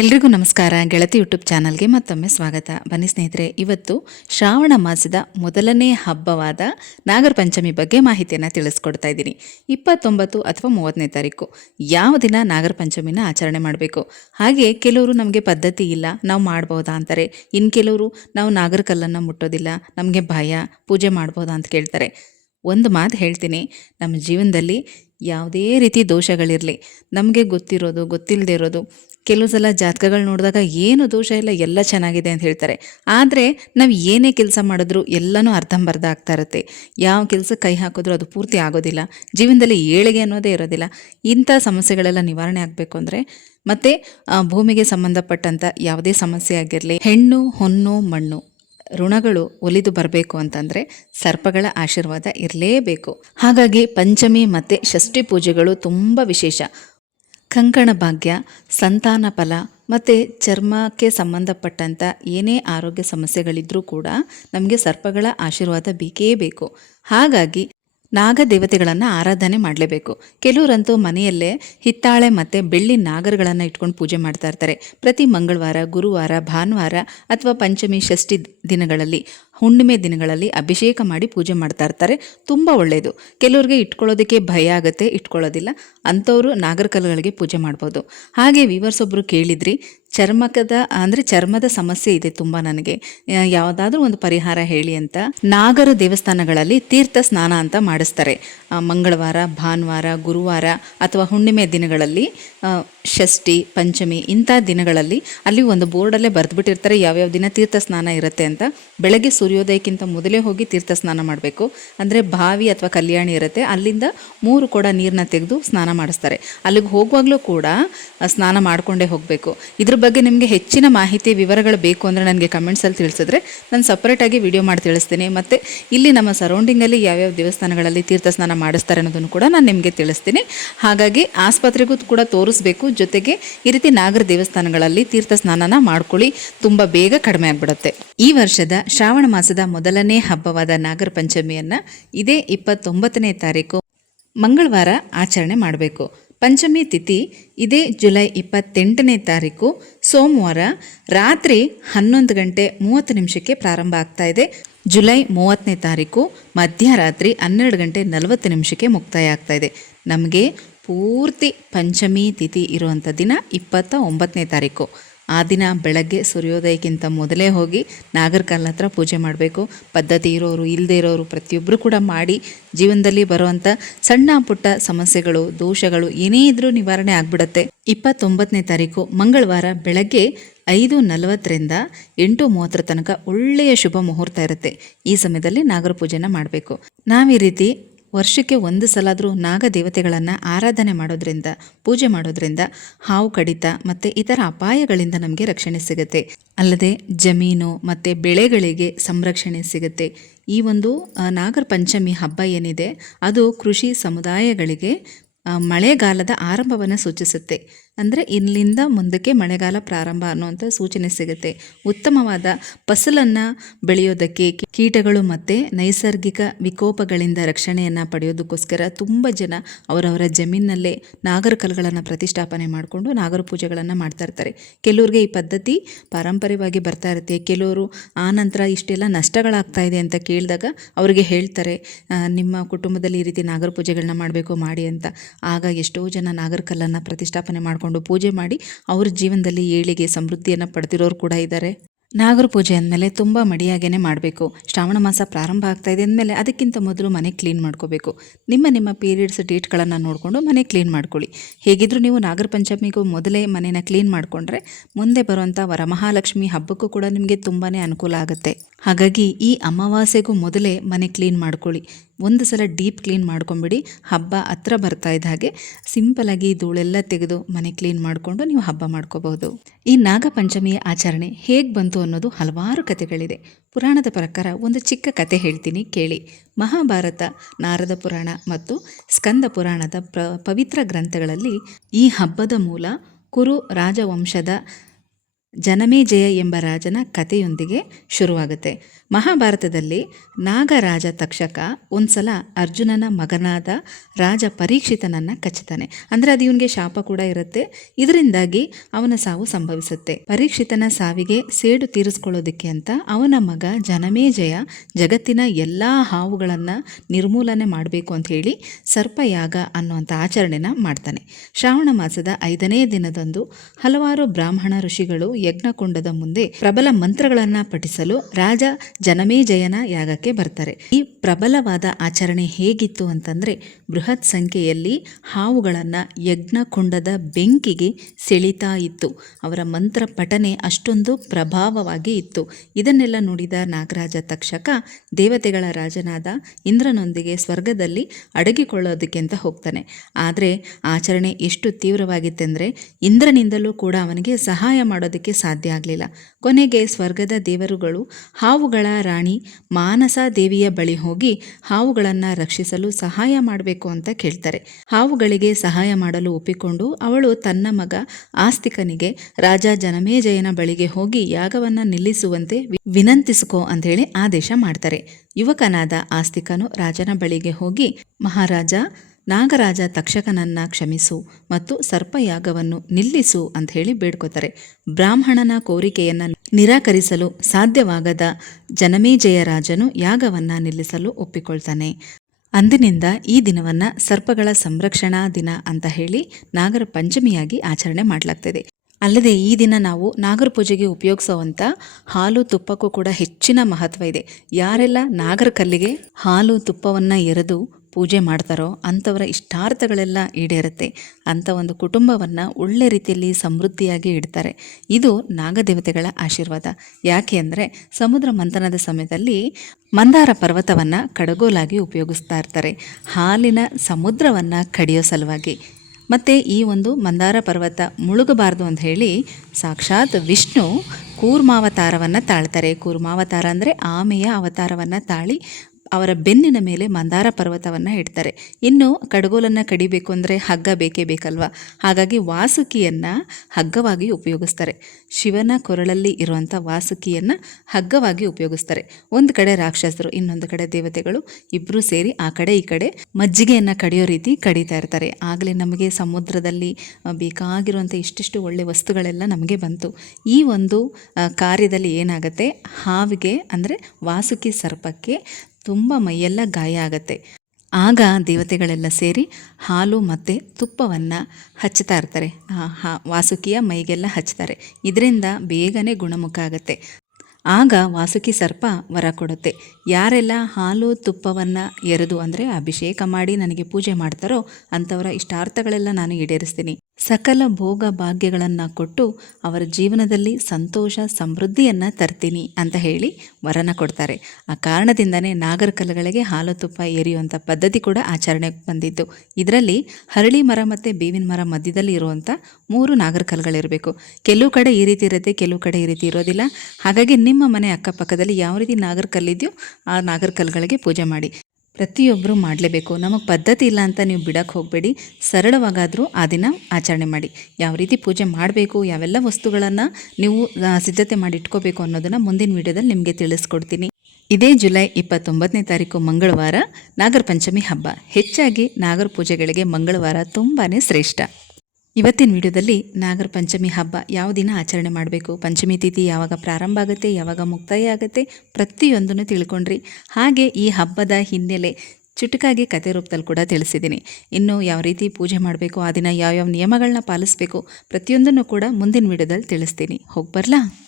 ಎಲ್ರಿಗೂ ನಮಸ್ಕಾರ. ಗೆಳತಿ ಯೂಟ್ಯೂಬ್ ಚಾನಲ್ಗೆ ಮತ್ತೊಮ್ಮೆ ಸ್ವಾಗತ. ಬನ್ನಿ ಸ್ನೇಹಿತರೆ, ಇವತ್ತು ಶ್ರಾವಣ ಮಾಸದ ಮೊದಲನೇ ಹಬ್ಬವಾದ ನಾಗರ ಪಂಚಮಿ ಬಗ್ಗೆ ಮಾಹಿತಿಯನ್ನು ತಿಳಿಸ್ಕೊಡ್ತಾ ಇದ್ದೀನಿ. ಇಪ್ಪತ್ತೊಂಬತ್ತು ಅಥವಾ ಮೂವತ್ತನೇ ತಾರೀಕು ಯಾವ ದಿನ ನಾಗರ ಪಂಚಮಿನ ಆಚರಣೆ ಮಾಡಬೇಕು? ಹಾಗೆ ಕೆಲವರು ನಮಗೆ ಪದ್ಧತಿ ಇಲ್ಲ, ನಾವು ಮಾಡ್ಬೋದಾ ಅಂತಾರೆ. ಇನ್ನು ಕೆಲವರು ನಾವು ನಾಗರ ಕಲ್ಲನ್ನು ಮುಟ್ಟೋದಿಲ್ಲ, ನಮಗೆ ಭಯ, ಪೂಜೆ ಮಾಡ್ಬೋದಾ ಅಂತ ಕೇಳ್ತಾರೆ. ಒಂದು ಮಾತು ಹೇಳ್ತೀನಿ. ನಮ್ಮ ಜೀವನದಲ್ಲಿ ಯಾವುದೇ ರೀತಿ ದೋಷಗಳಿರಲಿ, ನಮಗೆ ಗೊತ್ತಿರೋದು ಗೊತ್ತಿಲ್ಲದೆ ಇರೋದು, ಕೆಲವು ಸಲ ಜಾತಕಗಳು ನೋಡಿದಾಗ ಏನು ದೋಷ ಇಲ್ಲ, ಎಲ್ಲ ಚೆನ್ನಾಗಿದೆ ಅಂತ ಹೇಳ್ತಾರೆ. ಆದರೆ ನಾವು ಏನೇ ಕೆಲಸ ಮಾಡಿದ್ರು ಎಲ್ಲನೂ ಅರ್ಧಂಬರ್ಧ ಆಗ್ತಾ ಇರುತ್ತೆ. ಯಾವ ಕೆಲಸ ಕೈ ಹಾಕಿದ್ರೂ ಅದು ಪೂರ್ತಿ ಆಗೋದಿಲ್ಲ. ಜೀವನದಲ್ಲಿ ಏಳಿಗೆ ಅನ್ನೋದೇ ಇರೋದಿಲ್ಲ. ಇಂಥ ಸಮಸ್ಯೆಗಳೆಲ್ಲ ನಿವಾರಣೆ ಆಗಬೇಕು ಅಂದರೆ ಮತ್ತು ಭೂಮಿಗೆ ಸಂಬಂಧಪಟ್ಟಂಥ ಯಾವುದೇ ಸಮಸ್ಯೆ ಆಗಿರಲಿ, ಹೆಣ್ಣು, ಹೊನ್ನು, ಮಣ್ಣು. ಋಣಗಳು ಒಲಿದು ಬರಬೇಕು ಅಂತಂದರೆ ಸರ್ಪಗಳ ಆಶೀರ್ವಾದ ಇರಲೇಬೇಕು. ಹಾಗಾಗಿ ಪಂಚಮಿ ಮತ್ತು ಷಷ್ಠಿ ಪೂಜೆಗಳು ತುಂಬ ವಿಶೇಷ. ಕಂಕಣ ಭಾಗ್ಯ, ಸಂತಾನ ಫಲ ಮತ್ತು ಚರ್ಮಕ್ಕೆ ಸಂಬಂಧಪಟ್ಟಂಥ ಏನೇ ಆರೋಗ್ಯ ಸಮಸ್ಯೆಗಳಿದ್ರೂ ಕೂಡ ನಮಗೆ ಸರ್ಪಗಳ ಆಶೀರ್ವಾದ ಬೇಕೇ ಬೇಕು. ಹಾಗಾಗಿ ನಾಗ ದೇವತೆಗಳನ್ನು ಆರಾಧನೆ ಮಾಡಲೇಬೇಕು. ಕೆಲವರಂತೂ ಮನೆಯಲ್ಲೇ ಹಿತ್ತಾಳೆ ಮತ್ತು ಬೆಳ್ಳಿ ನಾಗರಗಳನ್ನು ಇಟ್ಕೊಂಡು ಪೂಜೆ ಮಾಡ್ತಾ ಇರ್ತಾರೆ. ಪ್ರತಿ ಮಂಗಳವಾರ, ಗುರುವಾರ, ಭಾನುವಾರ ಅಥವಾ ಪಂಚಮಿ, ಷಷ್ಠಿ ದಿನಗಳಲ್ಲಿ. ಹುಣ್ಣಿಮೆ ದಿನಗಳಲ್ಲಿ ಅಭಿಷೇಕ ಮಾಡಿ ಪೂಜೆ ಮಾಡ್ತಾ ಇರ್ತಾರೆ. ತುಂಬ ಒಳ್ಳೆಯದು ಕೆಲವ್ರಿಗೆ ಇಟ್ಕೊಳ್ಳೋದಕ್ಕೆ ಭಯ ಆಗುತ್ತೆ, ಇಟ್ಕೊಳ್ಳೋದಿಲ್ಲ. ಅಂಥವರು ನಾಗರಕಲ್ಲುಗಳಿಗೆ ಪೂಜೆ ಮಾಡ್ಬೋದು. ಹಾಗೆ ವಿವರ್ಸ್ ಒಬ್ಬರು ಕೇಳಿದ್ರಿ, ಚರ್ಮಕದ ಅಂದರೆ ಚರ್ಮದ ಸಮಸ್ಯೆ ಇದೆ ತುಂಬ ನನಗೆ. ಯಾವುದಾದ್ರೂ ಒಂದು ಪರಿಹಾರ ಹೇಳಿ ಅಂತ. ನಾಗರ ದೇವಸ್ಥಾನಗಳಲ್ಲಿ ತೀರ್ಥ ಸ್ನಾನ ಅಂತ ಮಾಡಿಸ್ತಾರೆ. ಮಂಗಳವಾರ, ಭಾನುವಾರ, ಗುರುವಾರ ಅಥವಾ ಹುಣ್ಣಿಮೆ ದಿನಗಳಲ್ಲಿ ಷಷ್ಠಿ, ಪಂಚಮಿ ಇಂಥ ದಿನಗಳಲ್ಲಿ ಅಲ್ಲಿ ಒಂದು ಬೋರ್ಡಲ್ಲೇ ಬರೆದ್ಬಿಟ್ಟಿರ್ತಾರೆ, ಯಾವ್ಯಾವ ದಿನ ತೀರ್ಥ ಸ್ನಾನ ಇರುತ್ತೆ ಅಂತ. ಬೆಳಗ್ಗೆ ಸೂರ್ಯೋದಯಕ್ಕಿಂತ ಮೊದಲೇ ಹೋಗಿ ತೀರ್ಥ ಸ್ನಾನ ಮಾಡಬೇಕು. ಅಂದರೆ ಬಾವಿ ಅಥವಾ ಕಲ್ಯಾಣಿ ಇರುತ್ತೆ. ಅಲ್ಲಿಂದ ಮೂರು ಕೊಡ ನೀರನ್ನ ತೆಗೆದು ಸ್ನಾನ ಮಾಡಿಸ್ತಾರೆ. ಅಲ್ಲಿಗೆ ಹೋಗುವಾಗಲೂ ಕೂಡ ಸ್ನಾನ ಮಾಡಿಕೊಂಡೇ ಹೋಗಬೇಕು. ಇದ್ರ ಬಗ್ಗೆ ನಿಮಗೆ ಹೆಚ್ಚಿನ ಮಾಹಿತಿ, ವಿವರಗಳು ಬೇಕು ಅಂದರೆ ನನಗೆ ಕಮೆಂಟ್ಸಲ್ಲಿ ತಿಳಿಸಿದ್ರೆ ನಾನು ಸಪ್ರೇಟಾಗಿ ವಿಡಿಯೋ ಮಾಡಿ ತಿಳಿಸ್ತೀನಿ. ಮತ್ತು ಇಲ್ಲಿ ನಮ್ಮ ಸರೌಂಡಿಂಗಲ್ಲಿ ಯಾವ್ಯಾವ ದೇವಸ್ಥಾನಗಳಲ್ಲಿ ತೀರ್ಥ ಸ್ನಾನ ಮಾಡಿಸ್ತಾರೆ ಅನ್ನೋದನ್ನು ಕೂಡ ನಾನು ನಿಮಗೆ ತಿಳಿಸ್ತೀನಿ. ಹಾಗಾಗಿ ಆಸ್ಪತ್ರೆಗೂ ಕೂಡ ತೋರಿಸ್ಬೇಕು. ಜೊತೆಗೆ ಈ ರೀತಿ ನಾಗರ ದೇವಸ್ಥಾನಗಳಲ್ಲಿ ತೀರ್ಥ ಸ್ನಾನನ ಮಾಡ್ಕೊಳ್ಳಿ. ತುಂಬ ಬೇಗ ಕಡಿಮೆ ಆಗಿಬಿಡುತ್ತೆ. ಈ ವರ್ಷದ ಶ್ರಾವಣ ಮಾಸದ ಮೊದಲನೇ ಹಬ್ಬವಾದ ನಾಗರ ಪಂಚಮಿಯನ್ನು ಇದೇ ಇಪ್ಪತ್ತೊಂಬತ್ತನೇ ತಾರೀಕು ಮಂಗಳವಾರ ಆಚರಣೆ ಮಾಡಬೇಕು. ಪಂಚಮಿ ತಿಥಿ ಇದೇ ಜುಲೈ ಇಪ್ಪತ್ತೆಂಟನೇ ತಾರೀಕು. ಸೋಮವಾರ ರಾತ್ರಿ ಹನ್ನೊಂದು ಗಂಟೆ ಮೂವತ್ತು ನಿಮಿಷಕ್ಕೆ ಪ್ರಾರಂಭ ಆಗ್ತಾ ಇದೆ. ಜುಲೈ ಮೂವತ್ತನೇ ತಾರೀಕು ಮಧ್ಯರಾತ್ರಿ ಹನ್ನೆರಡು ಗಂಟೆ ನಲವತ್ತು ನಿಮಿಷಕ್ಕೆ ಮುಕ್ತಾಯ ಆಗ್ತಾ ಇದೆ. ನಮಗೆ ಪೂರ್ತಿ ಪಂಚಮಿ ತಿಥಿ ಇರುವಂಥ ದಿನ ಇಪ್ಪತ್ತ ಒಂಬತ್ತನೇ ತಾರೀಕು. ಆ ದಿನ ಬೆಳಗ್ಗೆ ಸೂರ್ಯೋದಯಕ್ಕಿಂತ ಮೊದಲೇ ಹೋಗಿ ನಾಗರಕಲ್ಲ ಹತ್ರ ಪೂಜೆ ಮಾಡಬೇಕು. ಪದ್ಧತಿ ಇರೋರು ಇಲ್ಲದೇ ಇರೋರು ಪ್ರತಿಯೊಬ್ಬರು ಕೂಡ ಮಾಡಿ ಜೀವನದಲ್ಲಿ ಬರುವಂಥ ಸಣ್ಣ ಪುಟ್ಟ ಸಮಸ್ಯೆಗಳು, ದೋಷಗಳು ಏನೇ ಇದ್ರೂ ನಿವಾರಣೆ ಆಗ್ಬಿಡತ್ತೆ. ಇಪ್ಪತ್ತೊಂಬತ್ತನೇ ತಾರೀಕು ಮಂಗಳವಾರ ಬೆಳಗ್ಗೆ ಐದು ನಲವತ್ತರಿಂದ ಎಂಟು ಮೂವತ್ತರ ತನಕ ಒಳ್ಳೆಯ ಶುಭ ಮುಹೂರ್ತ ಇರುತ್ತೆ. ಈ ಸಮಯದಲ್ಲಿ ನಾಗರ ಪೂಜೆನ ಮಾಡಬೇಕು. ನಾವು ರೀತಿ ವರ್ಷಕ್ಕೆ ಒಂದು ಸಲಾದರೂ ನಾಗದೇವತೆಗಳನ್ನು ಆರಾಧನೆ ಮಾಡೋದ್ರಿಂದ, ಪೂಜೆ ಮಾಡೋದ್ರಿಂದ ಹಾವು ಕಡಿತ ಮತ್ತು ಇತರ ಅಪಾಯಗಳಿಂದ ನಮಗೆ ರಕ್ಷಣೆ ಸಿಗುತ್ತೆ. ಅಲ್ಲದೆ ಜಮೀನು ಮತ್ತು ಬೆಳೆಗಳಿಗೆ ಸಂರಕ್ಷಣೆ ಸಿಗುತ್ತೆ. ಈ ಒಂದು ನಾಗರ ಪಂಚಮಿ ಹಬ್ಬ ಏನಿದೆ, ಅದು ಕೃಷಿ ಸಮುದಾಯಗಳಿಗೆ ಮಳೆಗಾಲದ ಆರಂಭವನ್ನು ಸೂಚಿಸುತ್ತೆ. ಅಂದರೆ ಇಲ್ಲಿಂದ ಮುಂದಕ್ಕೆ ಮಳೆಗಾಲ ಪ್ರಾರಂಭ ಅನ್ನುವಂಥ ಸೂಚನೆ ಸಿಗುತ್ತೆ. ಉತ್ತಮವಾದ ಫಸಲನ್ನು ಬೆಳೆಯೋದಕ್ಕೆ ಕೀಟಗಳು ಮತ್ತು ನೈಸರ್ಗಿಕ ವಿಕೋಪಗಳಿಂದ ರಕ್ಷಣೆಯನ್ನು ಪಡೆಯೋದಕ್ಕೋಸ್ಕರ ತುಂಬ ಜನ ಅವರವರ ಜಮೀನಲ್ಲೇ ನಾಗರಕಲ್ಲುಗಳನ್ನು ಪ್ರತಿಷ್ಠಾಪನೆ ಮಾಡಿಕೊಂಡು ನಾಗರ ಪೂಜೆಗಳನ್ನು ಮಾಡ್ತಾ ಇರ್ತಾರೆ. ಕೆಲವ್ರಿಗೆ ಈ ಪದ್ಧತಿ ಪಾರಂಪರ್ಯವಾಗಿ ಬರ್ತಾ ಇರುತ್ತೆ. ಕೆಲವರು ಆ ನಂತರ ಇಷ್ಟೆಲ್ಲ ನಷ್ಟಗಳಾಗ್ತಾ ಇದೆ ಅಂತ ಕೇಳಿದಾಗ ಅವರಿಗೆ ಹೇಳ್ತಾರೆ ನಿಮ್ಮ ಕುಟುಂಬದಲ್ಲಿ ಈ ರೀತಿ ನಾಗರ ಪೂಜೆಗಳನ್ನ ಮಾಡಬೇಕು, ಮಾಡಿ ಅಂತ. ಆಗ ಎಷ್ಟೋ ಜನ ನಾಗರಕಲ್ಲನ್ನು ಪ್ರತಿಷ್ಠಾಪನೆ ಮಾಡಿಕೊಂಡು ಪೂಜೆ ಮಾಡಿ ಅವ್ರ ಜೀವನದಲ್ಲಿ ಏಳಿಗೆ ಸಮೃದ್ಧಿಯನ್ನು ಪಡೆದಿರೋರು ಕೂಡ ಇದ್ದಾರೆ ನಾಗರ ಪೂಜೆ ಅಂದಮೇಲೆ ತುಂಬ ಮಡಿಯಾಗೇ ಮಾಡಬೇಕು. ಶ್ರಾವಣ ಮಾಸ ಪ್ರಾರಂಭ ಆಗ್ತಾ ಇದೆ ಅಂದಮೇಲೆ ಅದಕ್ಕಿಂತ ಮೊದಲು ಮನೆ ಕ್ಲೀನ್ ಮಾಡ್ಕೋಬೇಕು. ನಿಮ್ಮ ನಿಮ್ಮ ಪೀರಿಯಡ್ಸ್ ಡೇಟ್ಗಳನ್ನು ನೋಡಿಕೊಂಡು ಮನೆ ಕ್ಲೀನ್ ಮಾಡ್ಕೊಳ್ಳಿ. ಹೇಗಿದ್ರೂ ನೀವು ನಾಗರ ಪಂಚಮಿಗೂ ಮೊದಲೇ ಮನೆನ ಕ್ಲೀನ್ ಮಾಡಿಕೊಂಡ್ರೆ ಮುಂದೆ ಬರುವಂಥ ವರಮಹಾಲಕ್ಷ್ಮಿ ಹಬ್ಬಕ್ಕೂ ಕೂಡ ನಿಮಗೆ ತುಂಬಾ ಅನುಕೂಲ ಆಗುತ್ತೆ. ಹಾಗಾಗಿ ಈ ಅಮಾವಾಸ್ಯೆಗೂ ಮೊದಲೇ ಮನೆ ಕ್ಲೀನ್ ಮಾಡ್ಕೊಳ್ಳಿ. ಒಂದು ಸಲ ಡೀಪ್ ಕ್ಲೀನ್ ಮಾಡ್ಕೊಂಬಿಡಿ, ಹಬ್ಬ ಹತ್ರ ಬರ್ತಾ ಇದ್ದ ಹಾಗೆ ಸಿಂಪಲಾಗಿ ಧೂಳೆಲ್ಲ ತೆಗೆದು ಮನೆ ಕ್ಲೀನ್ ಮಾಡಿಕೊಂಡು ನೀವು ಹಬ್ಬ ಮಾಡ್ಕೋಬಹುದು. ಈ ನಾಗಪಂಚಮಿಯ ಆಚರಣೆ ಹೇಗೆ ಬಂತು ಅನ್ನೋದು ಹಲವಾರು ಕಥೆಗಳಿದೆ. ಪುರಾಣದ ಪ್ರಕಾರ ಒಂದು ಚಿಕ್ಕ ಕತೆ ಹೇಳ್ತೀನಿ ಕೇಳಿ. ಮಹಾಭಾರತ, ನಾರದ ಪುರಾಣ ಮತ್ತು ಸ್ಕಂದ ಪುರಾಣದ ಪ್ರ, ಪವಿತ್ರ ಗ್ರಂಥಗಳಲ್ಲಿ ಈ ಹಬ್ಬದ ಮೂಲ ಕುರು ರಾಜವಂಶದ ಜನಮೇಜಯ ಎಂಬ ರಾಜನ ಕಥೆಯೊಂದಿಗೆ ಶುರುವಾಗುತ್ತೆ. ಮಹಾಭಾರತದಲ್ಲಿ ನಾಗರಾಜ ತಕ್ಷಕ ಒಂದ್ಸಲ ಅರ್ಜುನನ ಮಗನಾದ ರಾಜ ಪರೀಕ್ಷಿತನನ್ನು ಕಚ್ಚುತ್ತಾನೆ ಅಂದರೆ ಅದು ಇವನಿಗೆ ಶಾಪ ಕೂಡ ಇರುತ್ತೆ. ಇದರಿಂದಾಗಿ ಅವನ ಸಾವು ಸಂಭವಿಸುತ್ತೆ. ಪರೀಕ್ಷಿತನ ಸಾವಿಗೆ ಸೇಡು ತೀರಿಸ್ಕೊಳ್ಳೋದಕ್ಕೆ ಅಂತ ಅವನ ಮಗ ಜನಮೇಜಯ ಜಗತ್ತಿನ ಎಲ್ಲ ಹಾವುಗಳನ್ನು ನಿರ್ಮೂಲನೆ ಮಾಡಬೇಕು ಅಂತ ಹೇಳಿ ಸರ್ಪಯಾಗ ಅನ್ನುವಂಥ ಆಚರಣೆನ ಮಾಡ್ತಾನೆ. ಶ್ರಾವಣ ಮಾಸದ ಐದನೇ ದಿನದಂದು ಹಲವಾರು ಬ್ರಾಹ್ಮಣ ಋಷಿಗಳು ಯಜ್ಞಕುಂಡದ ಮುಂದೆ ಪ್ರಬಲ ಮಂತ್ರಗಳನ್ನ ಪಠಿಸಲು ರಾಜ ಜನಮೇಜಯನ ಯಾಗಕ್ಕೆ ಬರ್ತಾರೆ. ಈ ಪ್ರಬಲವಾದ ಆಚರಣೆ ಹೇಗಿತ್ತು ಅಂತಂದ್ರೆ ಬೃಹತ್ ಸಂಖ್ಯೆಯಲ್ಲಿ ಹಾವುಗಳನ್ನು ಯಜ್ಞಕುಂಡದ ಬೆಂಕಿಗೆ ಸೆಳಿತಾ ಇತ್ತು. ಅವರ ಮಂತ್ರ ಪಠನೆ ಅಷ್ಟೊಂದು ಪ್ರಭಾವವಾಗಿ ಇತ್ತು. ಇದನ್ನೆಲ್ಲ ನೋಡಿದ ನಾಗರಾಜ ತಕ್ಷಕ ದೇವತೆಗಳ ರಾಜನಾದ ಇಂದ್ರನೊಂದಿಗೆ ಸ್ವರ್ಗದಲ್ಲಿ ಅಡಗಿಕೊಳ್ಳೋದಕ್ಕೆ ಅಂತ ಹೋಗ್ತಾನೆ. ಆದರೆ ಆಚರಣೆ ಎಷ್ಟು ತೀವ್ರವಾಗಿತ್ತೆಂದರೆ ಇಂದ್ರನಿಂದಲೂ ಕೂಡ ಅವನಿಗೆ ಸಹಾಯ ಮಾಡೋದಕ್ಕೆ ಸಾಧ್ಯ ಆಗಲಿಲ್ಲ. ಕೊನೆಗೆ ಸ್ವರ್ಗದ ದೇವರುಗಳು ಹಾವುಗಳ ರಾಣಿ ಮಾನಸ ದೇವಿಯ ಬಳಿ ಹೋಗಿ ಹಾವುಗಳನ್ನು ರಕ್ಷಿಸಲು ಸಹಾಯ ಮಾಡಬೇಕು ಅಂತ ಕೇಳ್ತಾರೆ. ಹಾವುಗಳಿಗೆ ಸಹಾಯ ಮಾಡಲು ಒಪ್ಪಿಕೊಂಡು ಅವಳು ತನ್ನ ಮಗ ಆಸ್ತಿಕನಿಗೆ ರಾಜ ಜನಮೇಜಯನ ಬಳಿಗೆ ಹೋಗಿ ಯಾಗವನ್ನು ನಿಲ್ಲಿಸುವಂತೆ ವಿನಂತಿಸಿಕೋ ಹೇಳಿ ಆದೇಶ ಮಾಡ್ತಾರೆ. ಯುವಕನಾದ ಆಸ್ತಿಕನು ರಾಜನ ಬಳಿಗೆ ಹೋಗಿ ಮಹಾರಾಜ ನಾಗರಾಜ ತಕ್ಷಕನನ್ನ ಕ್ಷಮಿಸು ಮತ್ತು ಸರ್ಪಯಾಗವನ್ನು ನಿಲ್ಲಿಸು ಅಂತ ಹೇಳಿ ಬೇಡ್ಕೋತಾರೆ. ಬ್ರಾಹ್ಮಣನ ಕೋರಿಕೆಯನ್ನು ನಿರಾಕರಿಸಲು ಸಾಧ್ಯವಾಗದ ಜನಮೇಜಯ ರಾಜನು ಯಾಗವನ್ನ ನಿಲ್ಲಿಸಲು ಒಪ್ಪಿಕೊಳ್ತಾನೆ. ಅಂದಿನಿಂದ ಈ ದಿನವನ್ನ ಸರ್ಪಗಳ ಸಂರಕ್ಷಣಾ ದಿನ ಅಂತ ಹೇಳಿ ನಾಗರ ಪಂಚಮಿಯಾಗಿ ಆಚರಣೆ ಮಾಡಲಾಗ್ತದೆ. ಅಲ್ಲದೆ ಈ ದಿನ ನಾವು ನಾಗರ ಪೂಜೆಗೆ ಉಪಯೋಗಿಸುವಂಥ ಹಾಲು ತುಪ್ಪಕ್ಕೂ ಕೂಡ ಹೆಚ್ಚಿನ ಮಹತ್ವ ಇದೆ. ಯಾರೆಲ್ಲ ನಾಗರ ಕಲ್ಲಿಗೆ ಹಾಲು ತುಪ್ಪವನ್ನು ಎರೆದು ಪೂಜೆ ಮಾಡ್ತಾರೋ ಅಂಥವರ ಇಷ್ಟಾರ್ಥಗಳೆಲ್ಲ ಈಡೇರುತ್ತೆ. ಅಂಥ ಒಂದು ಕುಟುಂಬವನ್ನು ಒಳ್ಳೆ ರೀತಿಯಲ್ಲಿ ಸಮೃದ್ಧಿಯಾಗಿ ಇಡ್ತಾರೆ. ಇದು ನಾಗದೇವತೆಗಳ ಆಶೀರ್ವಾದ. ಯಾಕೆ ಅಂದರೆ ಸಮುದ್ರ ಮಂಥನದ ಸಮಯದಲ್ಲಿ ಮಂದಾರ ಪರ್ವತವನ್ನು ಕಡಗೋಲಾಗಿ ಉಪಯೋಗಿಸ್ತಾ ಇರ್ತಾರೆ. ಹಾಲಿನ ಸಮುದ್ರವನ್ನು ಕಡಿಯೋ ಸಲುವಾಗಿ. ಮತ್ತು ಈ ಒಂದು ಮಂದಾರ ಪರ್ವತ ಮುಳುಗಬಾರ್ದು ಅಂತ ಹೇಳಿ ಸಾಕ್ಷಾತ್ ವಿಷ್ಣು ಕೂರ್ಮಾವತಾರವನ್ನು ತಾಳ್ತಾರೆ. ಕೂರ್ಮಾವತಾರ ಅಂದರೆ ಆಮೆಯ ಅವತಾರವನ್ನು ತಾಳಿ ಅವರ ಬೆನ್ನಿನ ಮೇಲೆ ಮಂದಾರ ಪರ್ವತವನ್ನು ಇಡ್ತಾರೆ. ಇನ್ನು ಕಡಗೋಲನ್ನು ಕಡಿಬೇಕು ಅಂದರೆ ಹಗ್ಗ ಬೇಕೇ ಬೇಕಲ್ವ? ಹಾಗಾಗಿ ವಾಸುಕಿಯನ್ನು ಹಗ್ಗವಾಗಿ ಉಪಯೋಗಿಸ್ತಾರೆ. ಶಿವನ ಕೊರಳಲ್ಲಿ ಇರುವಂಥ ವಾಸುಕಿಯನ್ನು ಹಗ್ಗವಾಗಿ ಉಪಯೋಗಿಸ್ತಾರೆ. ಒಂದು ಕಡೆ ರಾಕ್ಷಸರು, ಇನ್ನೊಂದು ಕಡೆ ದೇವತೆಗಳು ಇಬ್ಬರೂ ಸೇರಿ ಆ ಕಡೆ ಈ ಕಡೆ ಮಜ್ಜಿಗೆಯನ್ನು ಕಡಿಯೋ ರೀತಿ ಕಡಿತಾ ಇರ್ತಾರೆ. ಆಗಲೇ ನಮಗೆ ಸಮುದ್ರದಲ್ಲಿ ಬೇಕಾಗಿರುವಂಥ ಇಷ್ಟಿಷ್ಟು ಒಳ್ಳೆ ವಸ್ತುಗಳೆಲ್ಲ ನಮಗೆ ಬಂತು. ಈ ಒಂದು ಕಾರ್ಯದಲ್ಲಿ ಏನಾಗುತ್ತೆ? ಹಾವಿಗೆ ಅಂದರೆ ವಾಸುಕಿ ಸರ್ಪಕ್ಕೆ ತುಂಬ ಮೈಯೆಲ್ಲ ಗಾಯ ಆಗತ್ತೆ. ಆಗ ದೇವತೆಗಳೆಲ್ಲ ಸೇರಿ ಹಾಲು ಮತ್ತು ತುಪ್ಪವನ್ನು ಹಚ್ತಾ ಇರ್ತಾರೆ. ವಾಸುಕಿಯ ಮೈಗೆಲ್ಲ ಹಚ್ತಾರೆ ಇದರಿಂದ ಬೇಗನೆ ಗುಣಮುಖ ಆಗುತ್ತೆ. ಆಗ ವಾಸುಕಿ ಸರ್ಪ ವರ ಕೊಡುತ್ತೆ. ಯಾರೆಲ್ಲ ಹಾಲು, ತುಪ್ಪವನ್ನು ಎರೆದು ಅಂದರೆ ಅಭಿಷೇಕ ಮಾಡಿ ನನಗೆ ಪೂಜೆ ಮಾಡ್ತಾರೋ ಅಂಥವರ ಇಷ್ಟಾರ್ಥಗಳೆಲ್ಲ ನಾನು ಈಡೇರಿಸ್ತೀನಿ. ಸಕಲ ಭೋಗ ಭಾಗ್ಯಗಳನ್ನು ಕೊಟ್ಟು ಅವರ ಜೀವನದಲ್ಲಿ ಸಂತೋಷ, ಸಮೃದ್ಧಿಯನ್ನು ತರ್ತೀನಿ ಅಂತ ಹೇಳಿ ವರನ ಕೊಡ್ತಾರೆ. ಆ ಕಾರಣದಿಂದನೇ ನಾಗರ ಕಲ್ಲುಗಳಿಗೆ ಹಾಲು ತುಪ್ಪ ಏರಿಯುವಂಥ ಪದ್ಧತಿ ಕೂಡ ಆಚರಣೆಗೆ ಬಂದಿದ್ದು. ಇದರಲ್ಲಿ ಹರಳಿ ಮರ ಮತ್ತು ಬೇವಿನ ಮರ ಮಧ್ಯದಲ್ಲಿ ಇರುವಂಥ ಮೂರು ನಾಗರ ಕಲ್ಲುಗಳಿರಬೇಕು. ಕೆಲವು ಕಡೆ ಈ ರೀತಿ ಇರುತ್ತೆ, ಕೆಲವು ಕಡೆ ಈ ರೀತಿ ಇರೋದಿಲ್ಲ. ಹಾಗಾಗಿ ನಿಮ್ಮ ಮನೆ ಅಕ್ಕಪಕ್ಕದಲ್ಲಿ ಯಾವ ರೀತಿ ನಾಗರ ಕಲ್ಲಿದೆಯೋ ಆ ನಾಗರ ಕಲ್ಲುಗಳಿಗೆ ಪೂಜೆ ಮಾಡಿ. ಪ್ರತಿಯೊಬ್ಬರು ಮಾಡಲೇಬೇಕು. ನಮಗೆ ಪದ್ಧತಿ ಇಲ್ಲ ಅಂತ ನೀವು ಬಿಡಕ್ಕೆ ಹೋಗಬೇಡಿ. ಸರಳವಾಗಾದರೂ ಆ ದಿನ ಆಚರಣೆ ಮಾಡಿ. ಯಾವ ರೀತಿ ಪೂಜೆ ಮಾಡಬೇಕು, ಯಾವೆಲ್ಲ ವಸ್ತುಗಳನ್ನು ನೀವು ಸಿದ್ಧತೆ ಮಾಡಿ ಇಟ್ಕೋಬೇಕು ಅನ್ನೋದನ್ನು ಮುಂದಿನ ವಿಡಿಯೋದಲ್ಲಿ ನಿಮಗೆ ತಿಳಿಸ್ಕೊಡ್ತೀನಿ. ಇದೇ ಜುಲೈ ಇಪ್ಪತ್ತೊಂಬತ್ತನೇ ತಾರೀಕು ಮಂಗಳವಾರ ನಾಗರ ಪಂಚಮಿ ಹಬ್ಬ. ಹೆಚ್ಚಾಗಿ ನಾಗರ ಪೂಜೆಗಳಿಗೆ ಮಂಗಳವಾರ ತುಂಬಾ ಶ್ರೇಷ್ಠ. ಇವತ್ತಿನ ವಿಡಿಯೋದಲ್ಲಿ ನಾಗರ ಪಂಚಮಿ ಹಬ್ಬ ಯಾವ ದಿನ ಆಚರಣೆ ಮಾಡಬೇಕು? ಪಂಚಮಿ ತಿಥಿ ಯಾವಾಗ ಪ್ರಾರಂಭ ಆಗುತ್ತೆ? ಯಾವಾಗ ಮುಕ್ತಾಯ ಆಗುತ್ತೆ? ಪ್ರತಿಯೊಂದನ್ನು ತಿಳ್ಕೊಂಡ್ರಿ. ಹಾಗೆ ಈ ಹಬ್ಬದ ಹಿನ್ನೆಲೆ ಚುಟುಕಾಗಿ ಕತೆ ರೂಪದಲ್ಲಿ ಕೂಡ ತಿಳಿಸಿದ್ದೀನಿ. ಇನ್ನು ಯಾವ ರೀತಿ ಪೂಜೆ ಮಾಡಬೇಕು? ಆ ದಿನ ಯಾವ್ಯಾವ ನಿಯಮಗಳನ್ನ ಪಾಲಿಸಬೇಕು? ಪ್ರತಿಯೊಂದನ್ನು ಕೂಡ ಮುಂದಿನ ವಿಡಿಯೋದಲ್ಲಿ ತಿಳಿಸ್ತೀನಿ. ಹೋಗಿ ಬರಲಾ?